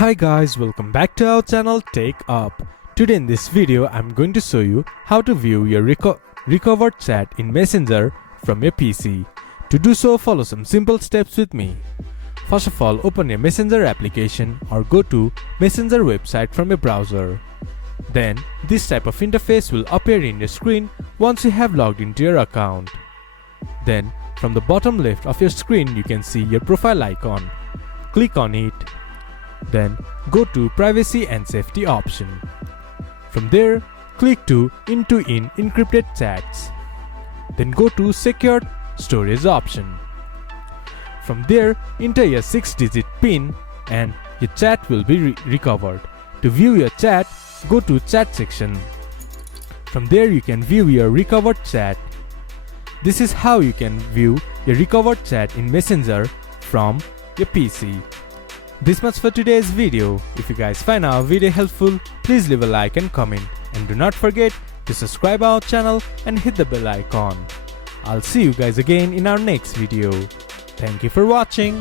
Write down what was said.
Hi guys, welcome back to our channel TechUp. Today in this video I'm going to show you how to view your recovered chat in Messenger from your PC. To do so, follow some simple steps with me. First of all, open a Messenger application or go to Messenger website from a browser. Then this type of interface will appear in your screen once you have logged into your account. Then from the bottom left of your screen you can see your profile icon. Click on it. Then go to Privacy and Safety option. From there, click to End-to-End Encrypted Chats. Then go to Secured Storage option. From there, enter your 6-digit PIN and your chat will be recovered. To view your chat, go to Chat section. From there you can view your recovered chat. This is how you can view your recovered chat in Messenger from your PC. This much for today's video. If you guys find our video helpful, please leave a like and comment, and do not forget to subscribe our channel and hit the bell icon. I'll see you guys again in our next video. Thank you for watching.